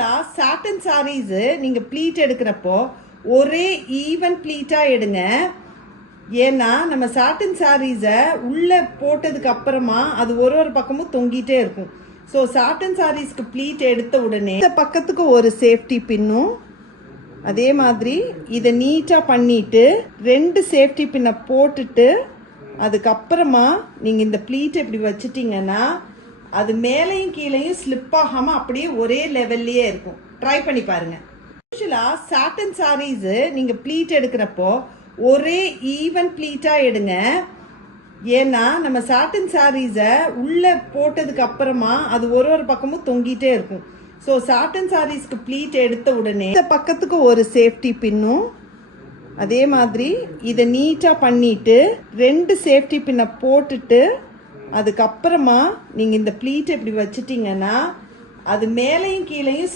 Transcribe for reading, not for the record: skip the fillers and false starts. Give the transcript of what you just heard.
யூஸ்வலாக satin sarees நீங்கள் pleat எடுக்கிறப்போ ஒரே ஈவன் ப்ளீட்டாக எடுங்க. ஏன்னா நம்ம சாட்டன் சாரீஸை உள்ளே போட்டதுக்கு அப்புறமா அது ஒரு பக்கமும் தொங்கிட்டே இருக்கும். ஸோ சாட்டன் சாரீஸ்க்கு ப்ளீட் எடுத்த உடனே இந்த பக்கத்துக்கு ஒரு சேஃப்டி பின்னும், அதே மாதிரி இதை நீட்டாக பண்ணிட்டு 2 சேஃப்டி பின்னை போட்டுட்டு அதுக்கப்புறமா நீங்கள் இந்த ப்ளீட்டை இப்படி வச்சிட்டிங்கன்னா அது மேலையும் கீழையும் ஸ்லிப் ஆகாமல் அப்படியே ஒரே லெவல்லையே இருக்கும். ட்ரை பண்ணி பாருங்க. யூஸ்வலாக சாட்டன் சாரீஸு நீங்கள் ப்ளீட் எடுக்கிறப்போ ஒரே ஈவன் ப்ளீட்டாக எடுங்க. ஏன்னா நம்ம சாட்டன் சாரீஸை உள்ளே போட்டதுக்கு அப்புறமா அது ஒரு பக்கமும் தொங்கிட்டே இருக்கும். ஸோ சாட்டன் சாரீஸ்க்கு ப்ளீட் எடுத்த உடனே இந்த பக்கத்துக்கு ஒரு சேஃப்டி பின்னும், அதே மாதிரி இதை நீட்டாக பண்ணிட்டு 2 சேஃப்டி பின்னை போட்டுட்டு அதுக்கப்புறமா நீங்கள் இந்த ப்ளீட்டை இப்படி வச்சிட்டிங்கன்னா அது மேலையும் கீழையும்